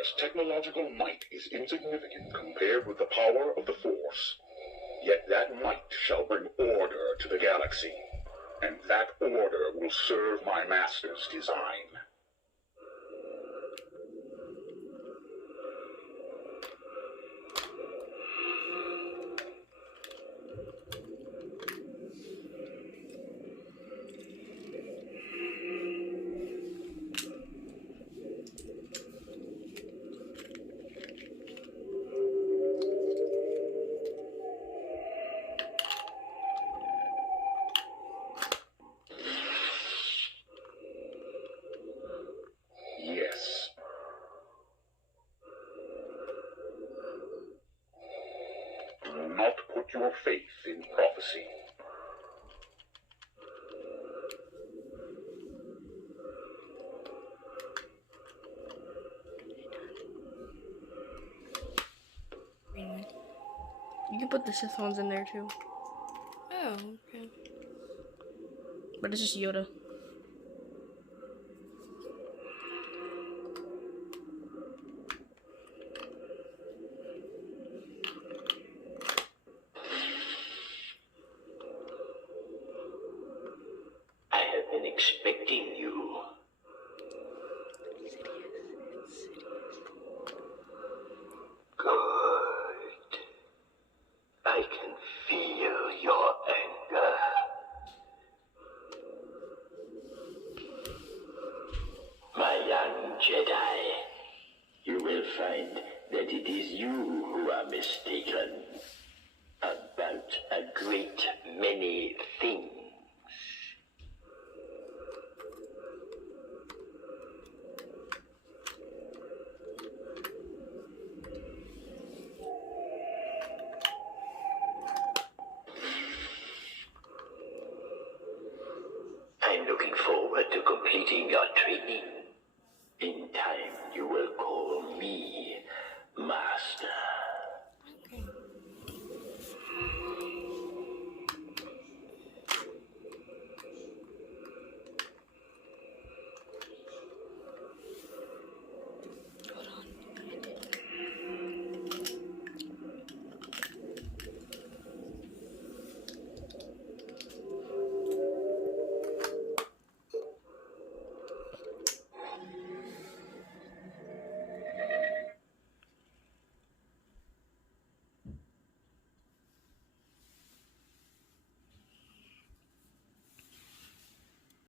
Empire's technological might is insignificant compared with the power of the Force. Yet that might shall bring order to the galaxy, and that order will serve my master's design. Yes. Do not put your faith in prophecy. You can put the Sith ones in there too. Oh, okay. But it's just Yoda. I have been expecting you. Good. I can feel your anger. My young Jedi, you will find that it is you who are mistaken about a great many things. I'm looking forward to completing your training. In time, you will call me Master.